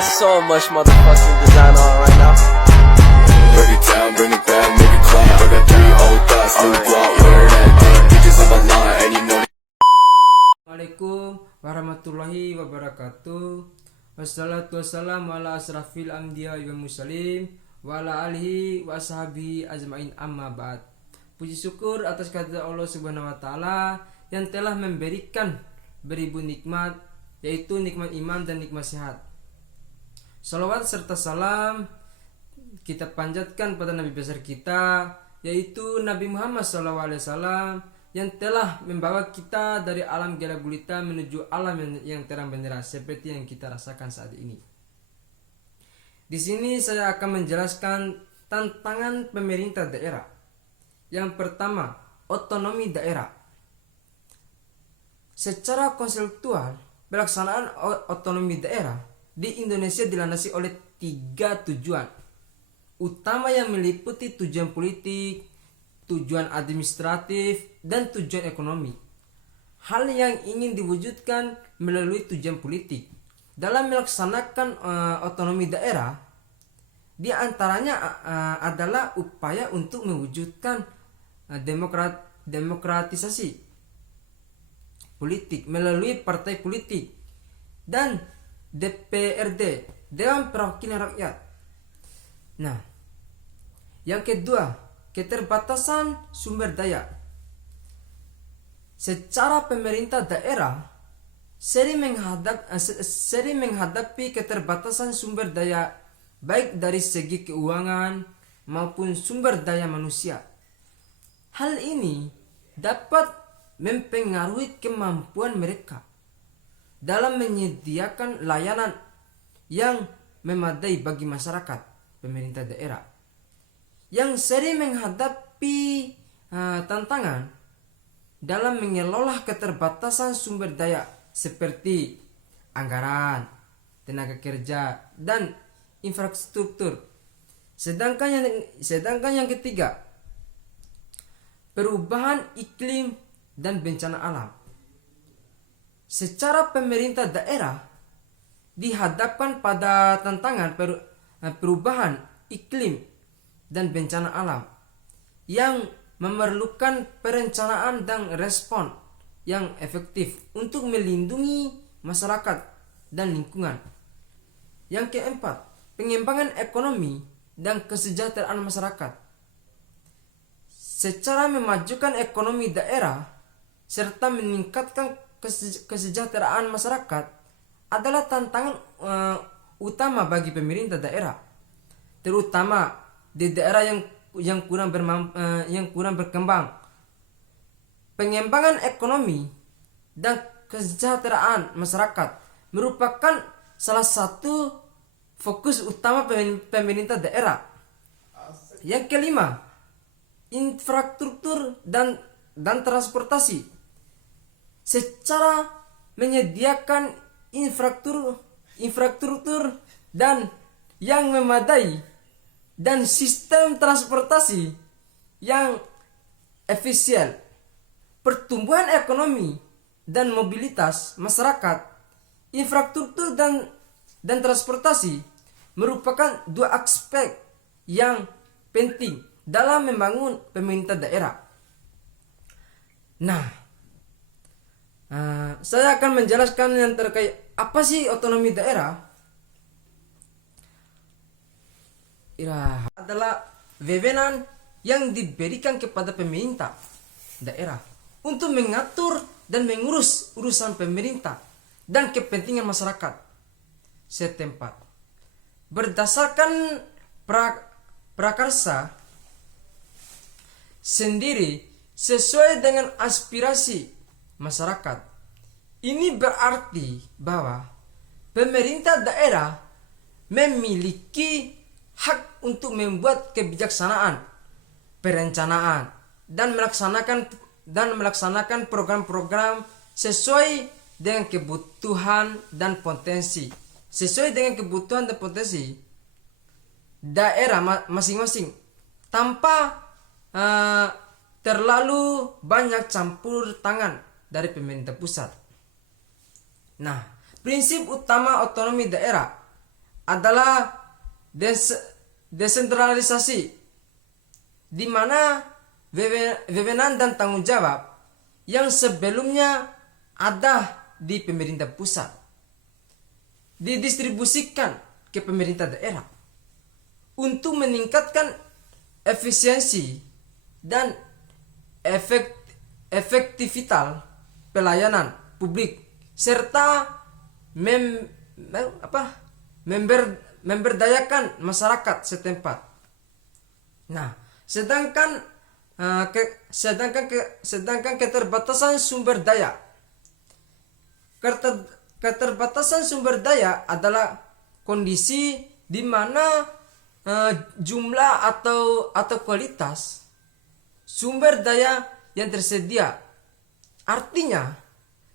got so much motherfucking design on right now. Break it down, bring it back, make it clap. I got 3 old thoughts, new block, wear that thing. Bitches on my line, and you know. Assalamualaikum warahmatullahi wabarakatuh. Wassalatu wassalamu ala asrafil anbiya wal mursalin wa ala alihi wa ashabihi ajmain, amma ba'd. Puji syukur atas kehadirat Allah Subhanahu wa taala yang telah memberikan beribu nikmat, yaitu nikmat iman dan nikmat sehat. Salawat serta salam kita panjatkan pada Nabi besar kita, yaitu Nabi Muhammad SAW, yang telah membawa kita dari alam gelap gulita menuju alam yang terang benderang seperti yang kita rasakan saat ini. Di sini saya akan menjelaskan tantangan pemerintah daerah. Yang pertama, otonomi daerah. Secara konseptual, pelaksanaan otonomi daerah di Indonesia dilandasi oleh 3 tujuan utama yang meliputi tujuan politik, tujuan administratif, dan tujuan ekonomi. Hal yang ingin diwujudkan melalui tujuan politik dalam melaksanakan otonomi daerah, di antaranya adalah upaya untuk mewujudkan demokratisasi politik melalui partai politik dan DPRD, Dewan Perwakilan Rakyat. Nah, yang kedua, keterbatasan sumber daya. Secara pemerintah daerah sering menghadapi keterbatasan sumber daya, baik dari segi keuangan maupun sumber daya manusia. Hal ini dapat mempengaruhi kemampuan mereka dalam menyediakan layanan yang memadai bagi masyarakat. Pemerintah daerah yang sering menghadapi tantangan dalam mengelola keterbatasan sumber daya seperti anggaran, tenaga kerja, dan infrastruktur. Sedangkan yang ketiga, perubahan iklim dan bencana alam. Secara pemerintah daerah dihadapkan pada tantangan perubahan iklim dan bencana alam yang memerlukan perencanaan dan respon yang efektif untuk melindungi masyarakat dan lingkungan. Yang keempat, pengembangan ekonomi dan kesejahteraan masyarakat. Secara memajukan ekonomi daerah serta meningkatkan kesejahteraan masyarakat adalah tantangan utama bagi pemerintah daerah, terutama di daerah yang kurang berkembang. Pengembangan ekonomi dan kesejahteraan masyarakat merupakan salah satu fokus utama pemerintah daerah. Yang kelima, infrastruktur dan transportasi. Secara menyediakan infrastruktur dan yang memadai dan sistem transportasi yang efisien, pertumbuhan ekonomi dan mobilitas masyarakat, infrastruktur dan transportasi merupakan 2 aspek yang penting dalam membangun pemerintah daerah. Nah, saya akan menjelaskan yang terkait apa sih otonomi daerah. Adalah wewenang yang diberikan kepada pemerintah daerah untuk mengatur dan mengurus urusan pemerintah dan kepentingan masyarakat setempat berdasarkan prakarsa sendiri sesuai dengan aspirasi masyarakat. Ini berarti bahwa pemerintah daerah memiliki hak untuk membuat kebijaksanaan, perencanaan, dan melaksanakan program-program sesuai dengan kebutuhan dan potensi daerah masing-masing, tanpa terlalu banyak campur tangan dari pemerintah pusat. Nah, prinsip utama otonomi daerah adalah desentralisasi, di mana wewenang dan tanggung jawab yang sebelumnya ada di pemerintah pusat didistribusikan ke pemerintah daerah untuk meningkatkan efisiensi dan efektivitas pelayanan publik serta memberdayakan masyarakat setempat. Nah, sedangkan keterbatasan sumber daya. Keterbatasan sumber daya adalah kondisi di mana jumlah atau kualitas sumber daya yang tersedia, artinya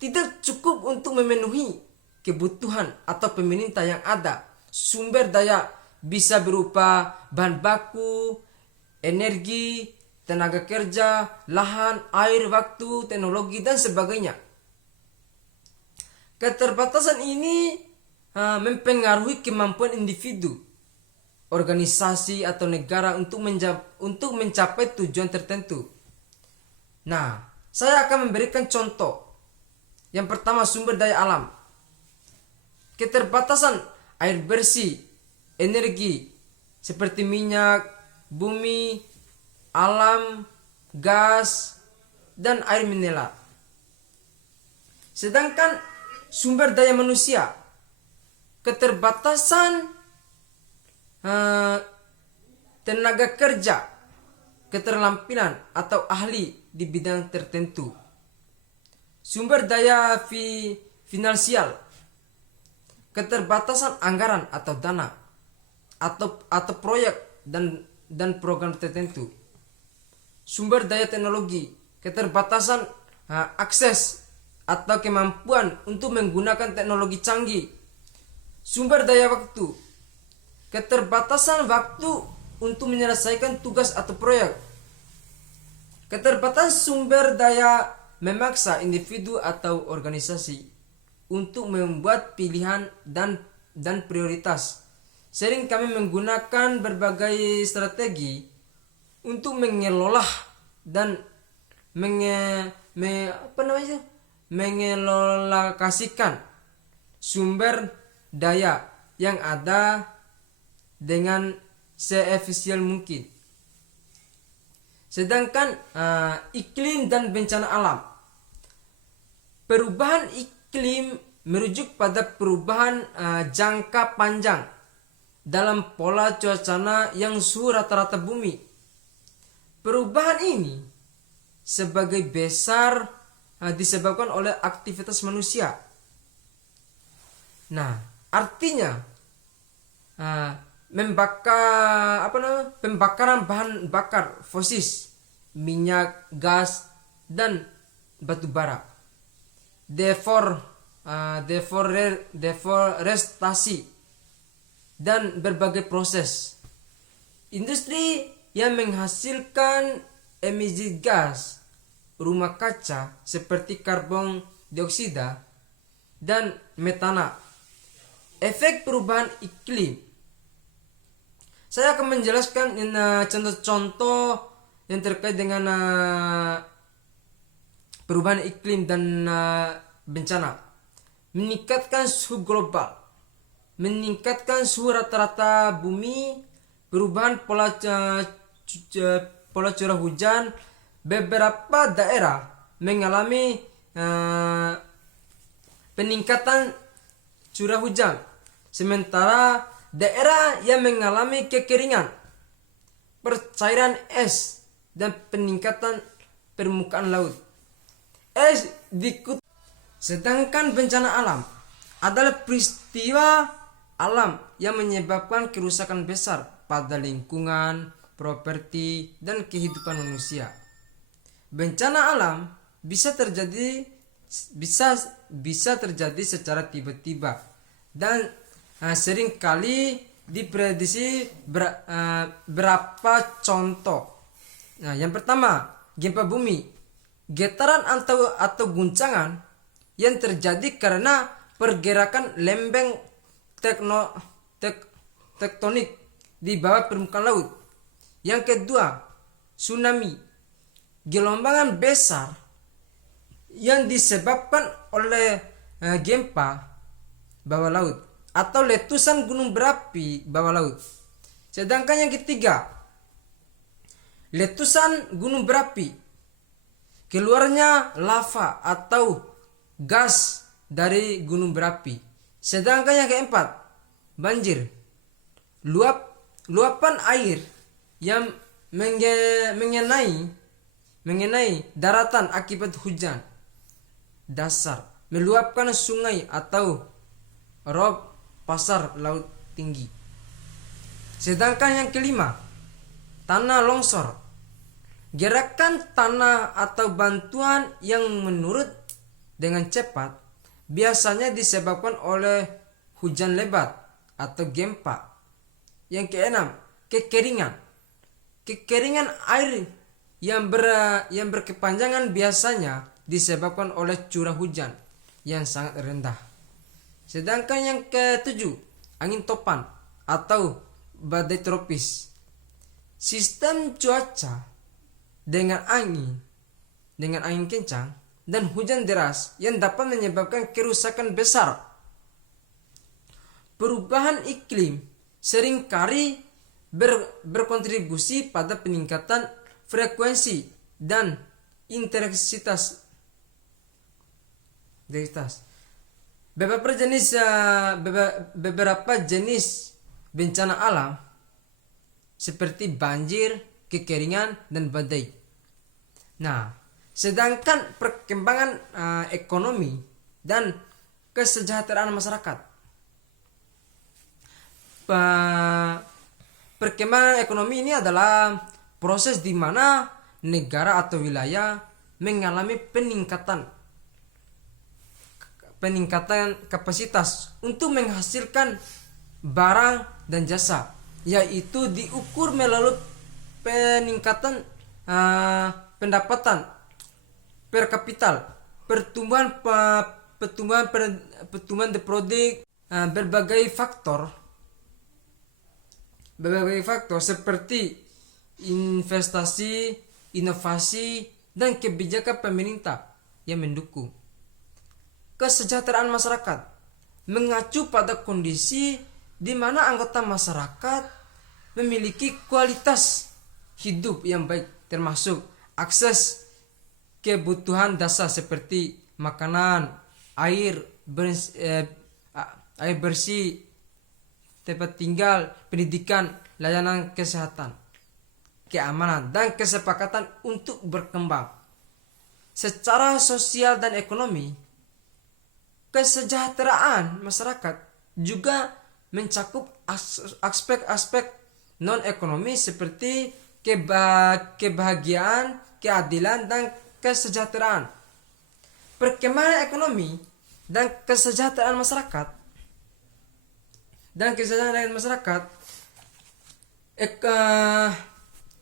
tidak cukup untuk memenuhi kebutuhan atau pemerintah yang ada. Sumber daya bisa berupa bahan baku, energi, tenaga kerja, lahan, air, waktu, teknologi, dan sebagainya. Keterbatasan ini mempengaruhi kemampuan individu, organisasi, atau negara untuk mencapai tujuan tertentu. Nah, saya akan memberikan contoh. Yang pertama, sumber daya alam. Keterbatasan air bersih, energi, seperti minyak, bumi, alam, gas, dan air mineral. Sedangkan sumber daya manusia, keterbatasan tenaga kerja, keterampilan atau ahli di bidang tertentu. Sumber daya finansial, keterbatasan anggaran atau dana atau proyek dan program tertentu. Sumber daya teknologi, keterbatasan akses atau kemampuan untuk menggunakan teknologi canggih. Sumber daya waktu, keterbatasan waktu untuk menyelesaikan tugas atau proyek. Keterbatasan sumber daya memaksa individu atau organisasi untuk membuat pilihan dan prioritas. Sering kami menggunakan berbagai strategi untuk mengelola dan mengelolakasikan sumber daya yang ada dengan seefisien mungkin. Sedangkan iklim dan bencana alam. Perubahan iklim merujuk pada perubahan jangka panjang dalam pola cuaca yang suhu rata-rata bumi. Perubahan ini sebagai besar disebabkan oleh aktivitas manusia. Nah, artinya pembakaran bahan bakar fosil, minyak, gas, dan batu bara, deforestasi, dan berbagai proses industri yang menghasilkan emisi gas rumah kaca seperti karbon dioksida dan metana. Efek perubahan iklim. Saya akan menjelaskan contoh-contoh yang terkait dengan perubahan iklim dan bencana. Meningkatkan suhu global, meningkatkan suhu rata-rata bumi, perubahan pola curah hujan. Beberapa daerah mengalami peningkatan curah hujan, sementara daerah yang mengalami kekeringan, percairan es, dan peningkatan permukaan laut. Sedangkan bencana alam adalah peristiwa alam yang menyebabkan kerusakan besar pada lingkungan, properti, dan kehidupan manusia. Bencana alam bisa terjadi secara tiba-tiba dan seringkali diprediksi berapa contoh. Nah, yang pertama, gempa bumi, getaran atau guncangan yang terjadi karena pergerakan lempeng tektonik di bawah permukaan laut. Yang kedua, tsunami, gelombang besar yang disebabkan oleh gempa bawah laut atau letusan gunung berapi bawah laut. Sedangkan yang ketiga, letusan gunung berapi, keluarnya lava atau gas dari gunung berapi. Sedangkan yang keempat, banjir, luapan air yang mengenai daratan akibat hujan dasar, meluapkan sungai atau rob pasar laut tinggi. Sedangkan yang kelima, tanah longsor, gerakan tanah atau bantuan yang menurut dengan cepat, biasanya disebabkan oleh hujan lebat atau gempa. Yang keenam, kekeringan air yang berkepanjangan biasanya disebabkan oleh curah hujan yang sangat rendah. Sedangkan yang ketujuh, angin topan atau badai tropis, sistem cuaca dengan angin kencang dan hujan deras yang dapat menyebabkan kerusakan besar. Perubahan iklim seringkali berkontribusi pada peningkatan frekuensi dan intensitas. Beberapa jenis bencana alam seperti banjir, kekeringan, dan badai. Nah, sedangkan perkembangan ekonomi dan kesejahteraan masyarakat. Perkembangan ekonomi ini adalah proses di mana negara atau wilayah mengalami peningkatan kapasitas untuk menghasilkan barang dan jasa, yaitu diukur melalui peningkatan pendapatan per kapital, pertumbuhan di produk, berbagai faktor seperti investasi, inovasi, dan kebijakan pemerintah yang mendukung. Kesejahteraan masyarakat mengacu pada kondisi di mana anggota masyarakat memiliki kualitas hidup yang baik, termasuk akses kebutuhan dasar seperti makanan, air bersih, tempat tinggal, pendidikan, layanan kesehatan, keamanan, dan kesepakatan untuk berkembang. Secara sosial dan ekonomi, kesejahteraan masyarakat juga mencakup aspek-aspek non-ekonomi seperti kebahagiaan, keadilan, dan kesejahteraan. Perkembangan ekonomi dan kesejahteraan masyarakat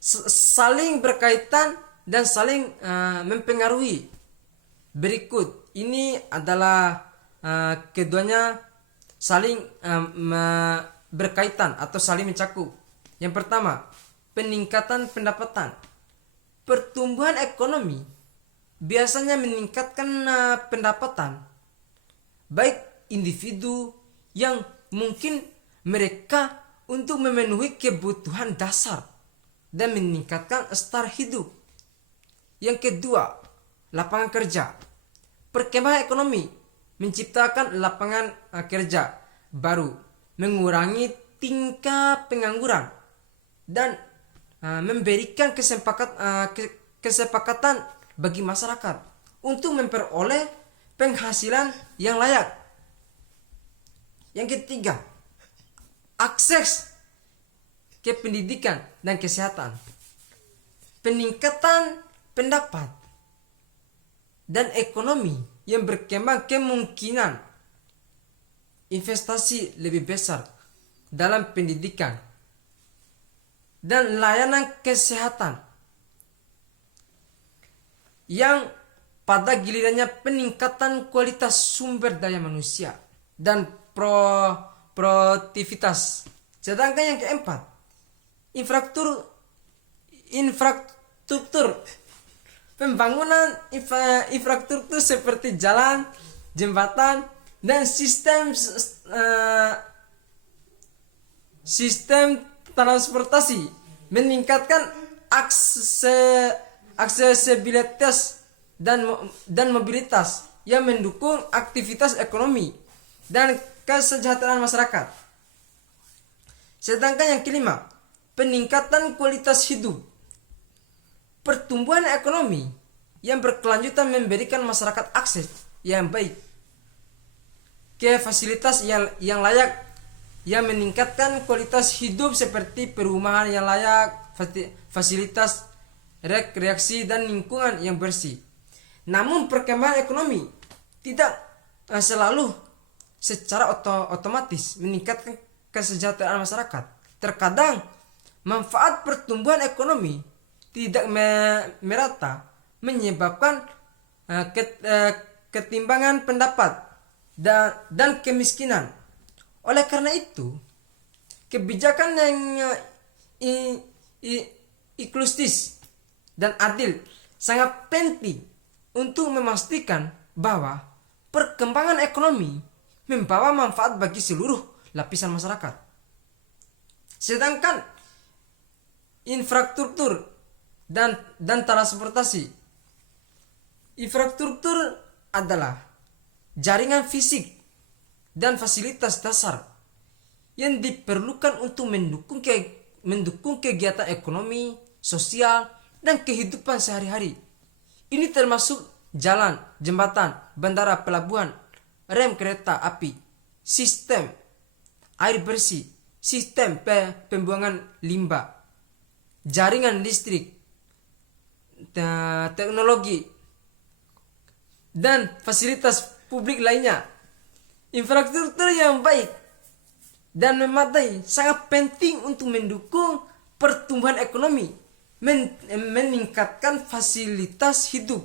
saling berkaitan dan saling mempengaruhi. Berikut ini adalah keduanya saling berkaitan atau saling mencakup. Yang pertama, peningkatan pendapatan. Pertumbuhan ekonomi biasanya meningkatkan pendapatan baik individu yang mungkin mereka untuk memenuhi kebutuhan dasar dan meningkatkan standar hidup. Yang kedua, lapangan kerja. Perkembangan ekonomi menciptakan lapangan kerja baru, mengurangi tingkat pengangguran, dan memberikan kesepakatan bagi masyarakat untuk memperoleh penghasilan yang layak. Yang ketiga, akses ke pendidikan dan kesehatan. Peningkatan pendapat dan ekonomi yang berkembang kemungkinan investasi lebih besar dalam pendidikan dan layanan kesehatan, yang pada gilirannya peningkatan kualitas sumber daya manusia dan produktivitas. Sedangkan yang keempat, infrastruktur. Pembangunan infrastruktur seperti jalan, jembatan, dan sistem transportasi meningkatkan aksesibilitas dan mobilitas yang mendukung aktivitas ekonomi dan kesejahteraan masyarakat. Sedangkan yang kelima, peningkatan kualitas hidup. Pertumbuhan ekonomi yang berkelanjutan memberikan masyarakat akses yang baik ke fasilitas yang layak, yang meningkatkan kualitas hidup seperti perumahan yang layak, fasilitas rekreasi dan lingkungan yang bersih. Namun perkembangan ekonomi tidak selalu secara otomatis meningkatkan kesejahteraan masyarakat. Terkadang manfaat pertumbuhan ekonomi tidak merata, menyebabkan ketimbangan pendapat dan kemiskinan. Oleh karena itu, kebijakan yang inklusif dan adil sangat penting untuk memastikan bahwa perkembangan ekonomi membawa manfaat bagi seluruh lapisan masyarakat. Sedangkan infrastruktur dan transportasi. Infrastruktur adalah jaringan fisik dan fasilitas dasar yang diperlukan untuk mendukung kegiatan ekonomi, sosial, dan kehidupan sehari-hari. Ini termasuk jalan, jembatan, bandara, pelabuhan, rem kereta api, sistem air bersih, sistem pembuangan limbah, jaringan listrik, teknologi, dan fasilitas publik lainnya. Infrastruktur yang baik dan memadai sangat penting untuk mendukung pertumbuhan ekonomi, meningkatkan fasilitas hidup,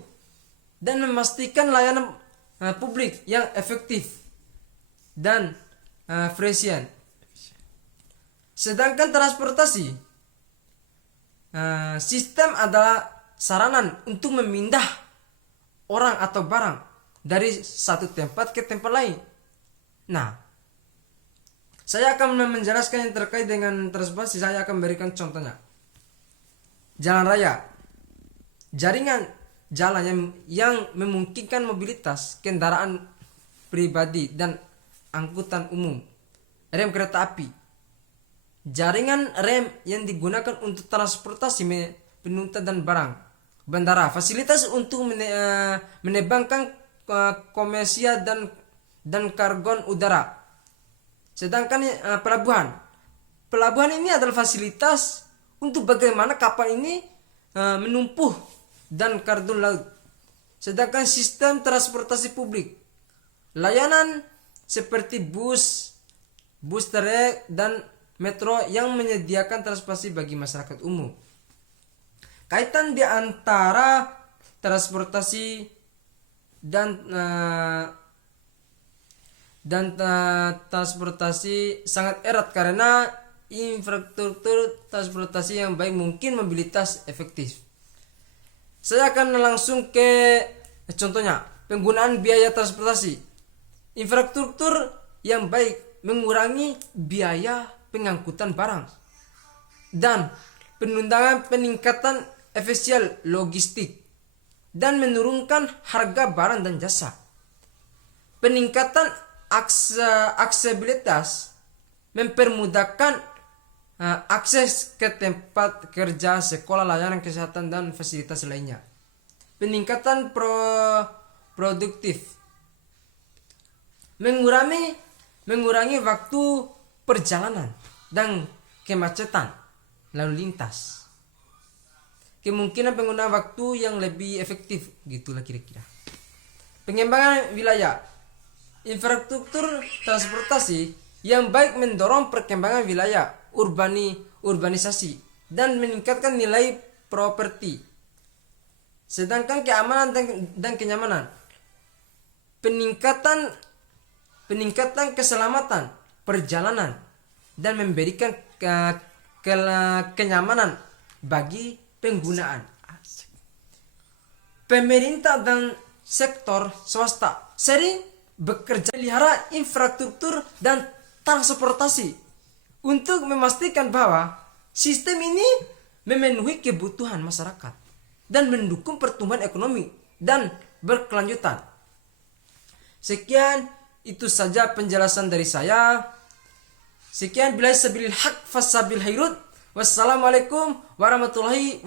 dan memastikan layanan publik yang efektif dan efisien. Sedangkan transportasi, sistem adalah sarana untuk memindah orang atau barang dari satu tempat ke tempat lain. Nah, saya akan menjelaskan yang terkait dengan transportasi. Saya akan berikan contohnya. Jalan raya, jaringan jalan yang memungkinkan mobilitas kendaraan pribadi dan angkutan umum. Rem kereta api, jaringan rem yang digunakan untuk transportasi penumpang dan barang. Bandara, fasilitas untuk menerbangkan komersial dan kargon udara. Sedangkan pelabuhan ini adalah fasilitas untuk bagaimana kapal ini menumpuh dan kargon laut. Sedangkan sistem transportasi publik, layanan seperti bus, trek, dan metro yang menyediakan transportasi bagi masyarakat umum. Kaitan di antara transportasi dan transportasi sangat erat karena infrastruktur transportasi yang baik mungkin mobilitas efektif. Saya akan langsung ke contohnya, penggunaan biaya transportasi. Infrastruktur yang baik mengurangi biaya pengangkutan barang dan peningkatan efisien logistik dan menurunkan harga barang dan jasa. Peningkatan aksesibilitas mempermudahkan akses ke tempat kerja, sekolah, layanan kesehatan, dan fasilitas lainnya. Peningkatan produktif mengurangi waktu perjalanan dan kemacetan lalu lintas. Kemungkinan penggunaan waktu yang lebih efektif, gitulah kira-kira. Pengembangan wilayah. Infrastruktur transportasi yang baik mendorong perkembangan wilayah, urbanisasi, dan meningkatkan nilai properti. Sedangkan keamanan dan kenyamanan. Peningkatan keselamatan perjalanan dan memberikan kenyamanan bagi penggunaan. Pemerintah dan sektor swasta sering bekerja melihara infrastruktur dan transportasi untuk memastikan bahwa sistem ini memenuhi kebutuhan masyarakat dan mendukung pertumbuhan ekonomi dan berkelanjutan. Sekian, itu saja penjelasan dari saya. Sekian, billahi sabilil haq fasabil hairut. Wassalamualaikum warahmatullahi wabarakatuh.